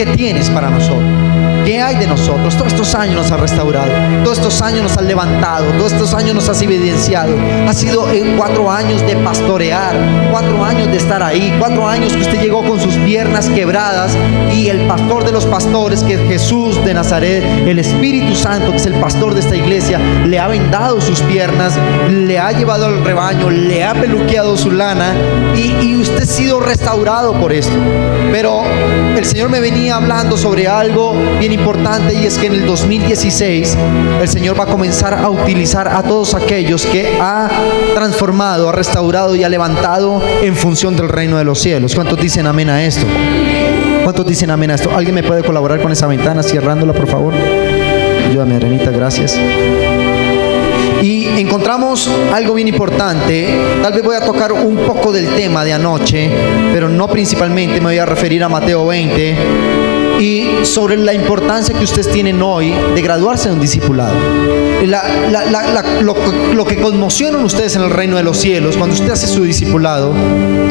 ¿Qué tienes para nosotros? ¿Qué hay de nosotros? Todos estos años nos has restaurado, todos estos años nos has levantado, todos estos años nos has evidenciado. Ha sido 4 años de pastorear, 4 años de estar ahí, 4 años que usted llegó con sus piernas quebradas, y el pastor de los pastores, que es Jesús de Nazaret, el Espíritu Santo, que es el pastor de esta iglesia, le ha vendado sus piernas, le ha llevado al rebaño, le ha peluqueado su lana, y usted ha sido restaurado por esto. Pero el Señor me venía hablando sobre algo bien importante, y es que en el 2016 el Señor va a comenzar a utilizar a todos aquellos que ha transformado, ha restaurado y ha levantado en función del reino de los cielos. ¿Cuántos dicen amén a esto? ¿Cuántos dicen amén a esto? ¿Alguien me puede colaborar con esa ventana cerrándola, por favor? Ayúdame, Arenita, gracias. Y encontramos algo bien importante. Tal vez voy a tocar un poco del tema de anoche, pero no principalmente. Me voy a referir a Mateo 20 y sobre la importancia que ustedes tienen hoy de graduarse de un discipulado. Lo que conmocionan ustedes en el reino de los cielos, cuando usted hace su discipulado,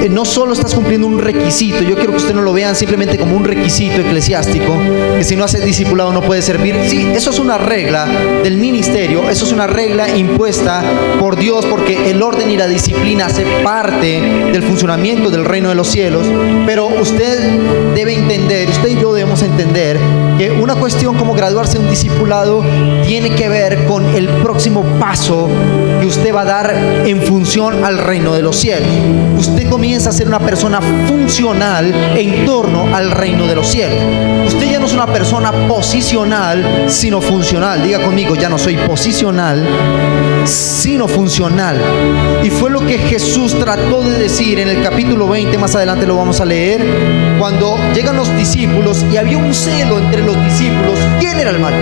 no solo estás cumpliendo un requisito. Yo quiero que ustedes no lo vean simplemente como un requisito eclesiástico, que si no hace discipulado no puede servir. Sí, eso es una regla del ministerio, eso es una regla impuesta por Dios, porque el orden y la disciplina hace parte del funcionamiento del reino de los cielos. Pero usted debe entender, usted y yo debemos entender que una cuestión como graduarse de un discipulado tiene que ver con el próximo paso que usted va a dar en función al reino de los cielos. Usted comienza a ser una persona funcional en torno al reino de los cielos. Usted ya no es una persona posicional, sino funcional. Diga conmigo, ya no soy posicional, sino funcional. Y fue lo que Jesús trató de decir en el capítulo 20, más adelante lo vamos a leer, cuando llegan los discípulos y había un celo entre los discípulos. ¿Quién era el mayor?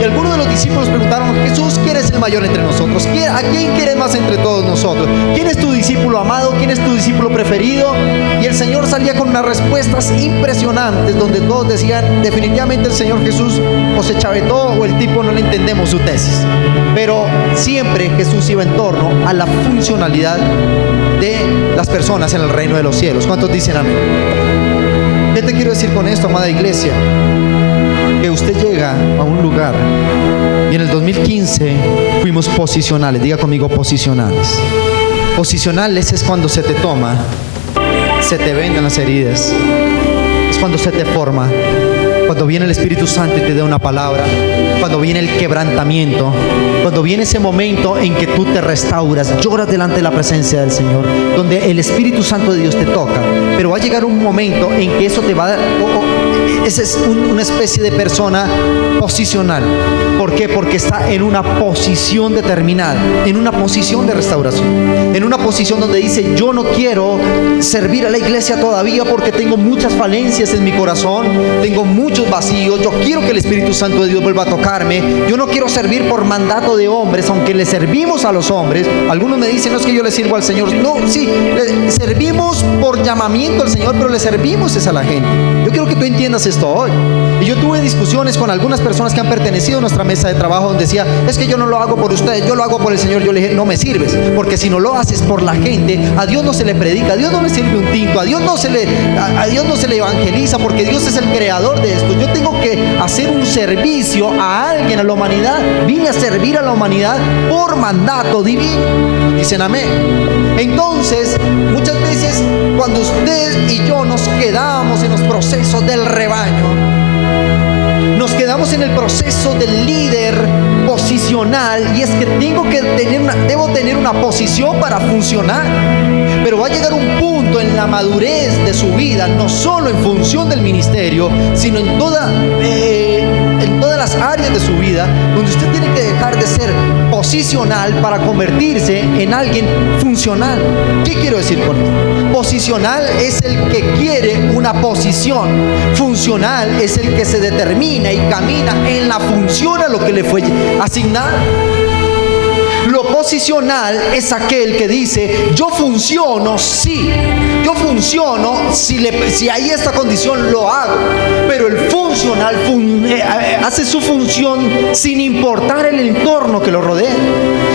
Y algunos de los discípulos preguntaron: Jesús, ¿quién es el mayor entre nosotros? ¿A quién quieres más entre todos nosotros? ¿Quién es tu discípulo amado? ¿Quién es tu discípulo preferido? Y el Señor salía con unas respuestas impresionantes, donde todos decían: definitivamente el Señor Jesús o se chavetó o el tipo no le entendemos su tesis. Pero siempre Jesús iba en torno a la funcionalidad de las personas en el reino de los cielos. ¿Cuántos dicen amén? ¿Qué te quiero decir con esto, amada iglesia? Que usted llega a un lugar y en el 2015 fuimos posicionales. Diga conmigo, posicionales. Posicionales es cuando se te toma, se te vendan las heridas, es cuando se te forma, cuando viene el Espíritu Santo y te da una palabra, cuando viene el quebrantamiento, cuando viene ese momento en que tú te restauras, lloras delante de la presencia del Señor, donde el Espíritu Santo de Dios te toca. Pero va a llegar un momento en que eso te va a dar, esa es una especie de persona posicional. ¿Por qué? Porque está en una posición determinada, en una posición de restauración, en una posición donde dice: yo no quiero servir a la iglesia todavía porque tengo muchas falencias en mi corazón, tengo muchos vacíos, yo quiero que el Espíritu Santo de Dios vuelva a tocarme, yo no quiero servir por mandato de hombres, aunque le servimos a los hombres. Algunos me dicen: no es que yo le sirvo al Señor. No, sí, le servimos por llamamiento al Señor, pero le servimos es a la gente. Yo quiero que tú entiendas esto hoy. Y yo tuve discusiones con algunas personas que han pertenecido a nuestra mesa de trabajo, donde decía: es que yo no lo hago por ustedes, yo lo hago por el Señor. Yo le dije: no me sirves, porque si no lo haces por la gente, a Dios no se le predica, a Dios no le sirve un tinto, a Dios no se le evangeliza, porque Dios es el creador de esto. Yo tengo que hacer un servicio a alguien, a la humanidad. Vine a servir a la humanidad por mandato divino. Dicen amén. Entonces, muchas veces cuando usted y yo nos quedamos en los procesos del rebaño, nos quedamos en el proceso del líder posicional, y es que debo tener una posición para funcionar. Pero va a llegar un punto en la madurez de su vida, no solo en función del ministerio, sino en todas las áreas de su vida, donde usted tiene que dejar de ser posicional para convertirse en alguien funcional. ¿Qué quiero decir con esto? Posicional es el que quiere una posición. Funcional es el que se determina y camina en la función a lo que le fue asignado. Lo posicional es aquel que dice: yo funciono, sí, yo funciono, si hay esta condición lo hago. Pero el funcional hace su función sin importar el entorno que lo rodea.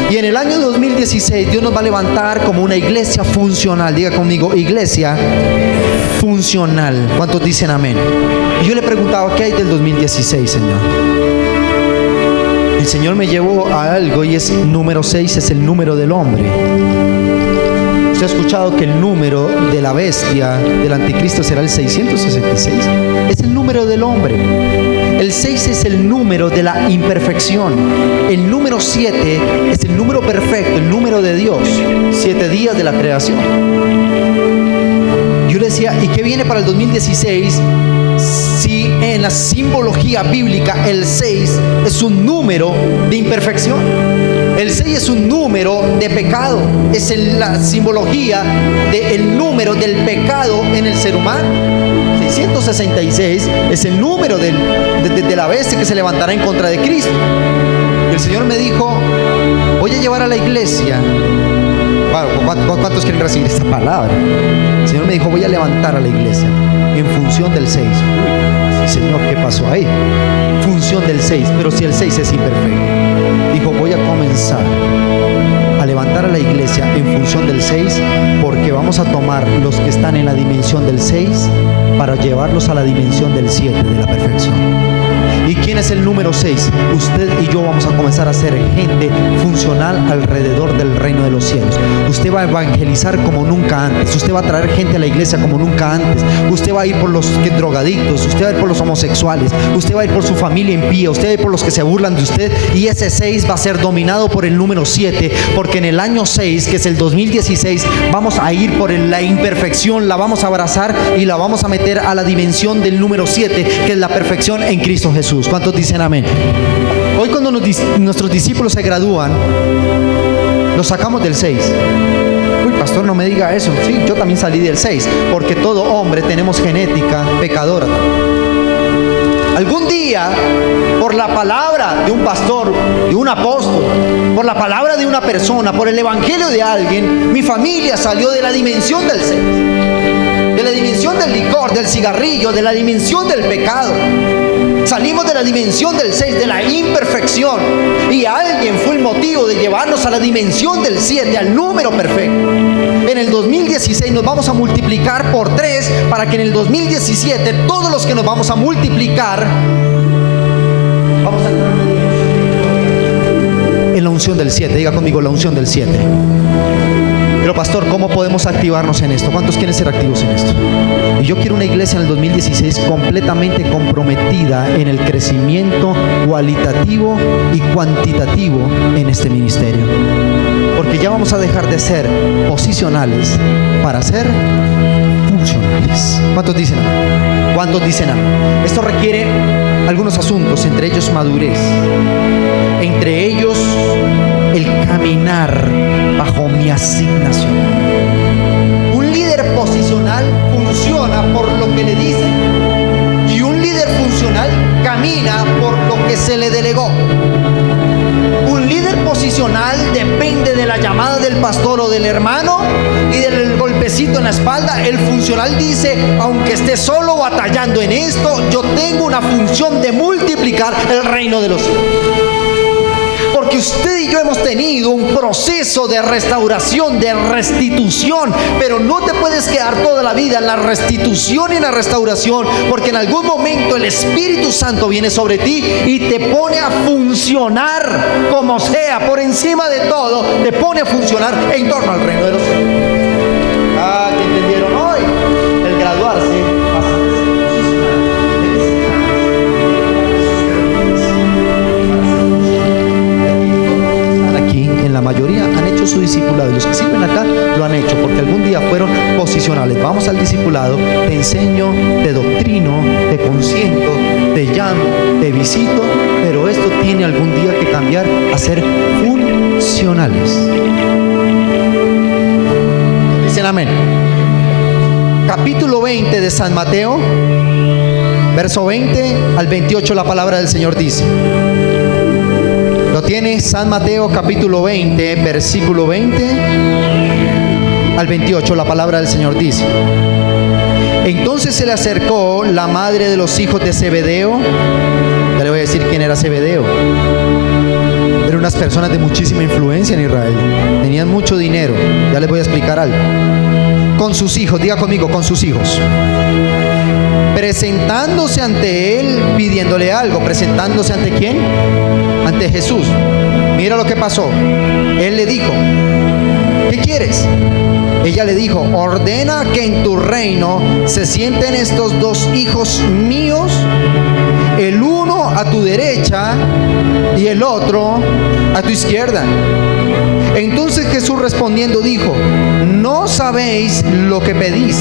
Y en el año 2016 Dios nos va a levantar como una iglesia funcional. Diga conmigo, iglesia funcional. funcional. ¿Cuántos dicen amén? Y yo le preguntaba, ¿qué hay del 2016, Señor? El Señor me llevó a algo y es número 6, es el número del hombre. Usted ha escuchado que el número de la bestia, del anticristo, será el 666. Es el número del hombre. El 6 es el número de la imperfección. El número 7 es el número perfecto, el número de Dios. 7 días de la creación. Yo le decía, ¿y qué viene para el 2016? Si en la simbología bíblica el 6 es un número de imperfección. El 6 es un número de pecado. Es la simbología del número del pecado en el ser humano. 666 es el número de la bestia que se levantará en contra de Cristo. Y el Señor me dijo, voy a llevar a la iglesia. Bueno, ¿cuántos quieren recibir esta palabra? El Señor me dijo, voy a levantar a la iglesia en función del 6. Sí, Señor, ¿qué pasó ahí? Función del 6, pero si el 6 es imperfecto. Dijo, voy a comenzar a levantar a la iglesia en función del 6, porque vamos a tomar los que están en la dimensión del 6 para llevarlos a la dimensión del 7, de la perfección. ¿Y quién es el número 6? Usted y yo vamos a comenzar a ser gente funcional alrededor del reino de los cielos. Usted va a evangelizar como nunca antes. Usted va a traer gente a la iglesia como nunca antes. Usted va a ir por los drogadictos. Usted va a ir por los homosexuales. Usted va a ir por su familia impía. Usted va a ir por los que se burlan de usted. Y ese 6 va a ser dominado por el número 7. Porque en el año 6, que es el 2016, vamos a ir por la imperfección. La vamos a abrazar y la vamos a meter a la dimensión del número 7, que es la perfección en Cristo Jesús. ¿Cuántos dicen amén? Hoy cuando nuestros discípulos se gradúan, los sacamos del 6. Uy, pastor, no me diga eso. Sí, yo también salí del 6, porque todo hombre tenemos genética pecadora. Algún día, por la palabra de un pastor, de un apóstol, por la palabra de una persona, por el evangelio de alguien, mi familia salió de la dimensión del 6, de la dimensión del licor, del cigarrillo, de la dimensión del pecado. Salimos de la dimensión del 6, de la imperfección, y alguien fue el motivo de llevarnos a la dimensión del 7, al número perfecto. En el 2016 nos vamos a multiplicar por 3 para que en el 2017 todos los que nos vamos a multiplicar vamos a entrar en la unción del 7. Diga conmigo, la unción del 7. Pero pastor, ¿cómo podemos activarnos en esto? ¿Cuántos quieren ser activos en esto? Y yo quiero una iglesia en el 2016 completamente comprometida en el crecimiento cualitativo y cuantitativo en este ministerio. Porque ya vamos a dejar de ser posicionales para ser funcionales. ¿Cuántos dicen amén? ¿Cuántos dicen amén? Esto requiere algunos asuntos, entre ellos madurez, entre ellos el caminar bajo mi asignación. Un líder posicional funciona por lo que le dicen, y un líder funcional camina por lo que se le delegó. Un líder posicional depende de la llamada del pastor o del hermano y del golpecito en la espalda. El funcional dice, aunque esté solo batallando en esto, yo tengo una función de multiplicar el reino de los cielos. Porque usted y yo hemos tenido un proceso de restauración, de restitución, pero no te puedes quedar toda la vida en la restitución y en la restauración, porque en algún momento el Espíritu Santo viene sobre ti y te pone a funcionar como sea, por encima de todo, te pone a funcionar en torno al reino de los cielos. ¿Qué entendieron hoy? El graduarse pasa de ser la mayoría han hecho su discipulado, y los que sirven acá lo han hecho porque algún día fueron posicionales. Vamos al discipulado, te enseño, te doctrino, te consiento, te llamo, te visito, pero esto tiene algún día que cambiar a ser funcionales. Dicen amén. Capítulo 20 de San Mateo, verso 20 al 28, la palabra del Señor dice. Lo tiene San Mateo capítulo 20, versículo 20 al 28, la palabra del Señor dice. Entonces se le acercó la madre de los hijos de Zebedeo. Ya le voy a decir quién era Zebedeo. Eran unas personas de muchísima influencia en Israel. Tenían mucho dinero. Ya les voy a explicar algo. con sus hijos, diga conmigo, con sus hijos, presentándose ante él, pidiéndole algo. ¿Presentándose ante quién? Ante Jesús. Mira lo que pasó. Él le dijo: ¿qué quieres? Ella le dijo: ordena que en tu reino se sienten estos dos hijos míos, el uno a tu derecha y el otro a tu izquierda. Entonces Jesús respondiendo dijo: no sabéis lo que pedís,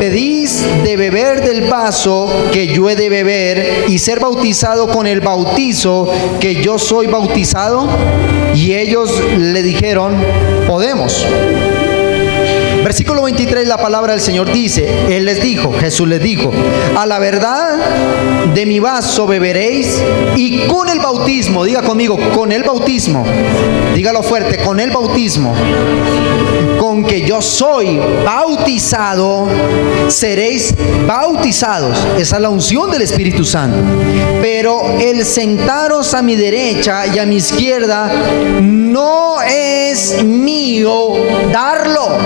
pedís de beber del vaso que yo he de beber y ser bautizado con el bautizo que yo soy bautizado. Y ellos le dijeron: podemos. Versículo 23, la palabra del Señor dice: Jesús les dijo: a la verdad de mi vaso beberéis, y con el bautismo, diga conmigo, con el bautismo, dígalo fuerte, con el bautismo con que yo soy bautizado, seréis bautizados. Esa es la unción del Espíritu Santo. Pero el sentaros a mi derecha y a mi izquierda no es mío darlo,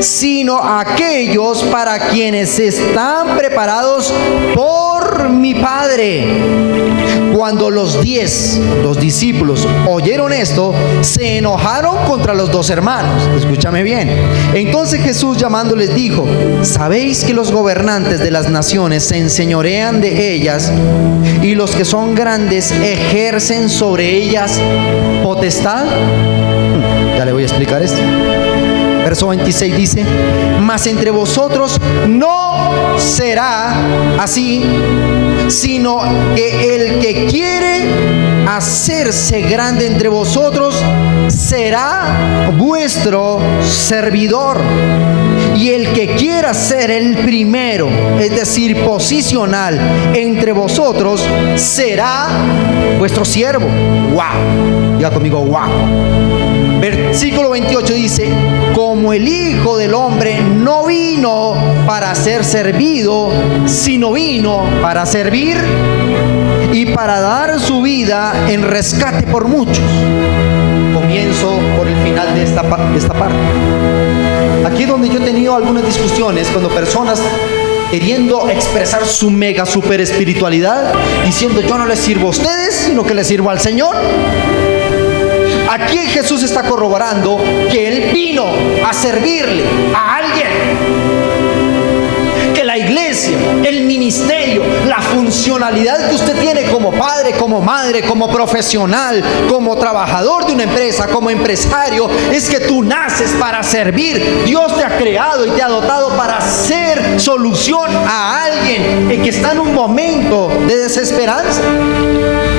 sino aquellos para quienes están preparados por mi Padre. Cuando los discípulos oyeron esto, se enojaron contra los dos hermanos. Escúchame bien. Entonces Jesús llamándoles dijo: ¿sabéis que los gobernantes de las naciones se enseñorean de ellas, y los que son grandes ejercen sobre ellas potestad? Ya le voy a explicar esto. Verso 26 dice: mas entre vosotros no será así, sino que el que quiere hacerse grande entre vosotros será vuestro servidor. Y el que quiera ser el primero, es decir, posicional entre vosotros, será vuestro siervo. ¡Wow! Diga conmigo, ¡wow! Versículo 28 dice: como el Hijo del Hombre no vino para ser servido, sino vino para servir y para dar su vida en rescate por muchos. Comienzo por el final de esta parte. Aquí es donde yo he tenido algunas discusiones cuando personas queriendo expresar su mega super espiritualidad, diciendo: yo no les sirvo a ustedes, sino que les sirvo al Señor. Aquí Jesús está corroborando que Él vino a servirle a alguien. Que la iglesia, el ministerio, la funcionalidad que usted tiene como padre, como madre, como profesional, como trabajador de una empresa, como empresario, es que tú naces para servir. Dios te ha creado y te ha dotado para ser solución a alguien que está en un momento de desesperanza.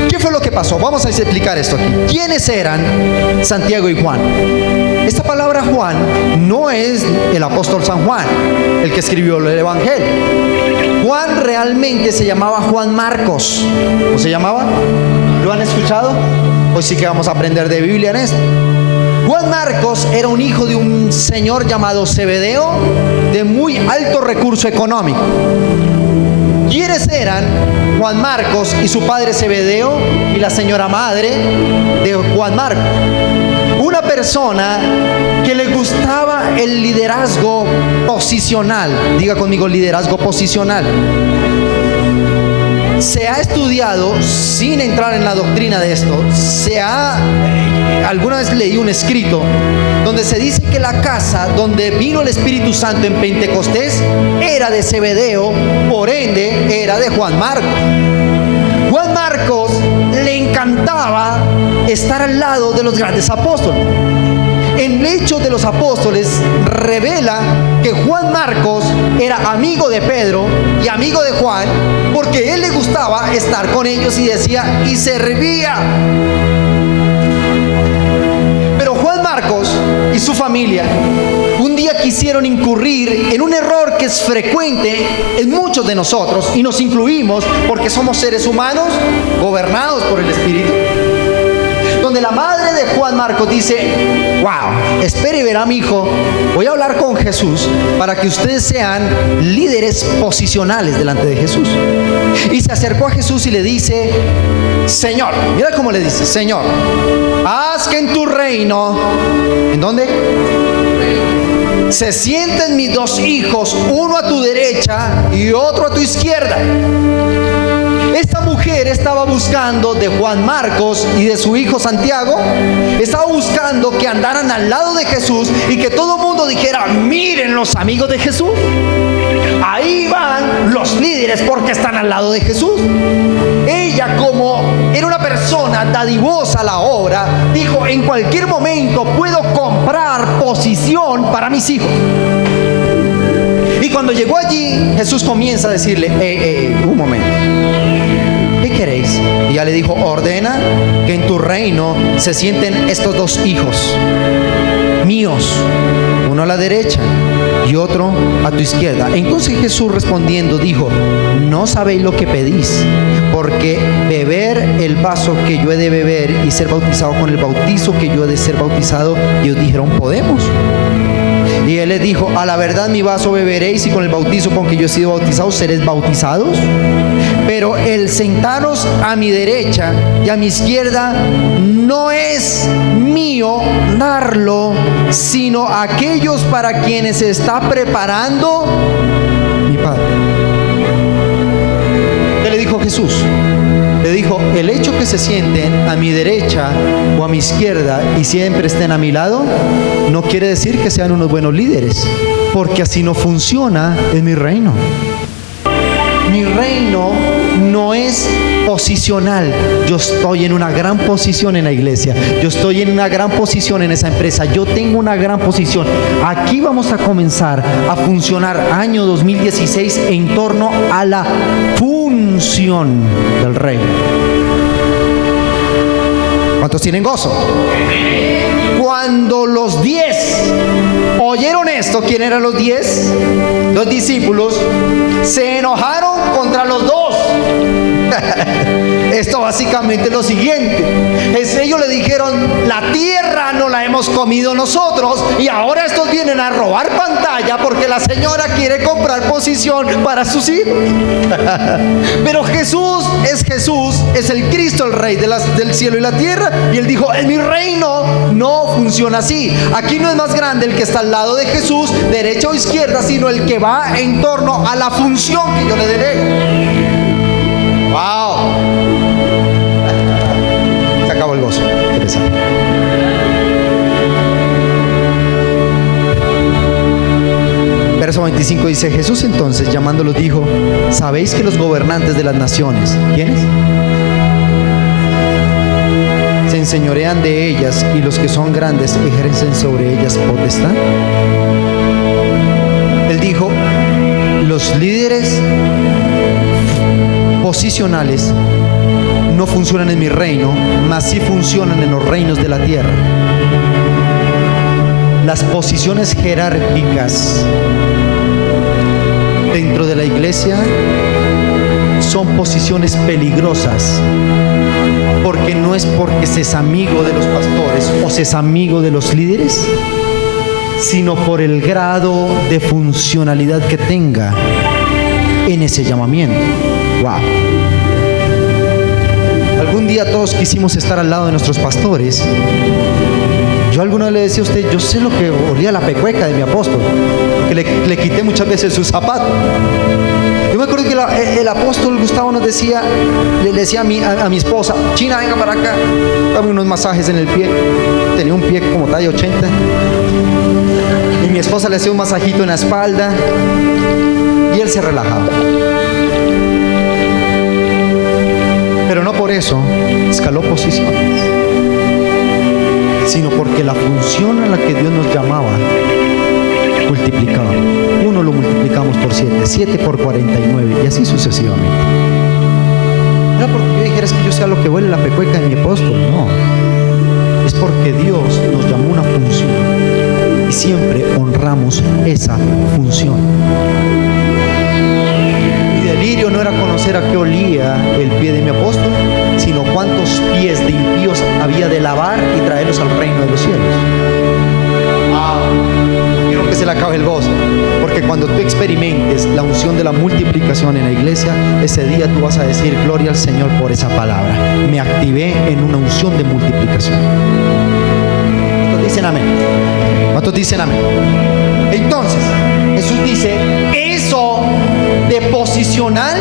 ¿Qué fue lo que pasó? Vamos a explicar esto aquí. ¿Quiénes eran Santiago y Juan? Esta palabra Juan no es el apóstol San Juan, el que escribió el Evangelio. Juan realmente se llamaba Juan Marcos. ¿Cómo se llamaba? ¿Lo han escuchado? Hoy sí que vamos a aprender de Biblia en esto. Juan Marcos era un hijo de un señor llamado Zebedeo, de muy alto recurso económico. ¿Quiénes eran Juan Marcos y su padre Zebedeo y la señora madre de Juan Marcos? Una persona que le gustaba el liderazgo posicional. Diga conmigo, liderazgo posicional. Se ha estudiado, sin entrar en la doctrina de esto, alguna vez leí un escrito donde se dice que la casa donde vino el Espíritu Santo en Pentecostés era de Zebedeo, por ende era de Juan Marcos. Juan Marcos le encantaba estar al lado de los grandes apóstoles. En Hechos de los Apóstoles revela que Juan Marcos era amigo de Pedro y amigo de Juan, porque él le gustaba estar con ellos y decía, y servía. Pero Juan Marcos y su familia un día quisieron incurrir en un error que es frecuente en muchos de nosotros, y nos incluimos porque somos seres humanos gobernados por el Espíritu, donde la madre de Juan Marcos dice: Wow, espere y verá, mi hijo. Voy a hablar con Jesús para que ustedes sean líderes posicionales delante de Jesús. Y se acercó a Jesús y le dice: Señor, mira cómo le dice: Señor, haz que en tu reino, ¿en dónde? Se sienten mis dos hijos, uno a tu derecha y otro a tu izquierda. Esta mujer estaba buscando, de Juan Marcos y de su hijo Santiago, estaba buscando que andaran al lado de Jesús y que todo el mundo dijera: miren los amigos de Jesús, ahí van los líderes porque están al lado de Jesús. Ella, como era una persona dadivosa a la obra, dijo: en cualquier momento puedo comprar posición para mis hijos. Y cuando llegó allí, Jesús comienza a decirle: un momento, ¿qué queréis? Y ella le dijo: ordena que en tu reino se sienten estos dos hijos míos, uno a la derecha y otro a tu izquierda. Entonces Jesús respondiendo dijo: no sabéis lo que pedís, porque beber el vaso que yo he de beber y ser bautizado con el bautizo que yo he de ser bautizado. Y ellos dijeron: podemos. Y él les dijo: a la verdad mi vaso beberéis y con el bautizo con que yo he sido bautizado seréis bautizados. Pero el sentaros a mi derecha y a mi izquierda no es mío darlo, sino aquellos para quienes se está preparando mi Padre. ¿Qué le dijo Jesús? Le dijo: el hecho que se sienten a mi derecha o a mi izquierda y siempre estén a mi lado, no quiere decir que sean unos buenos líderes, porque así no funciona en mi reino. Mi reino no es posicional. Yo estoy en una gran posición en la iglesia, yo estoy en una gran posición en esa empresa, yo tengo una gran posición. Aquí vamos a comenzar a funcionar año 2016 en torno a la función del reino. ¿Cuántos tienen gozo? Cuando los 10 oyeron esto, ¿quién eran los 10? Los discípulos se enojaron contra los dos. Esto básicamente es lo siguiente: ellos le dijeron: la tierra no la hemos comido nosotros, y ahora estos vienen a robar pantalla porque la señora quiere comprar posición para sus hijos. Pero Jesús, es el Cristo, el Rey del cielo y la tierra, y él dijo: en mi reino no funciona así. Aquí no es más grande el que está al lado de Jesús, derecha o izquierda, sino el que va en torno a la función que yo le delego. ¡Wow! Se acabó el gozo. Verso 25 dice: Jesús entonces, llamándolos, dijo: ¿sabéis que los gobernantes de las naciones, ¿quiénes?, se enseñorean de ellas, y los que son grandes ejercen sobre ellas potestad? Él dijo: los líderes posicionales no funcionan en mi reino, mas sí funcionan en los reinos de la tierra. Las posiciones jerárquicas dentro de la iglesia son posiciones peligrosas, porque no es porque seas amigo de los pastores o seas amigo de los líderes, sino por el grado de funcionalidad que tenga en ese llamamiento. Wow. Algún día todos quisimos estar al lado de nuestros pastores. Yo alguna vez le decía a usted: yo sé lo que olía la pecueca de mi apóstol, que le quité muchas veces sus zapatos. Yo me acuerdo que el apóstol Gustavo nos decía, le decía a mi esposa: China, venga para acá, dame unos masajes en el pie. Tenía un pie como talla 80. Y mi esposa le hacía un masajito en la espalda y él se relajaba. Pero no por eso escaló posiciones, sino porque la función a la que Dios nos llamaba multiplicaba. Uno lo multiplicamos por 7, 7 por 49 y así sucesivamente. No porque yo dijera: es que yo sé a lo que huele la pecueca de mi apóstol. No, es porque Dios nos llamó una función y siempre honramos esa función. Delirio no era conocer a qué olía el pie de mi apóstol, sino cuántos pies de impíos había de lavar y traerlos al reino de los cielos. se le acabe el gozo. Porque cuando tú experimentes la unción de la multiplicación en la iglesia, ese día tú vas a decir: gloria al Señor por esa palabra. Me activé en una unción de multiplicación. ¿Cuántos dicen amén? ¿Cuántos dicen amén? Entonces, Jesús dice: eso de posicionar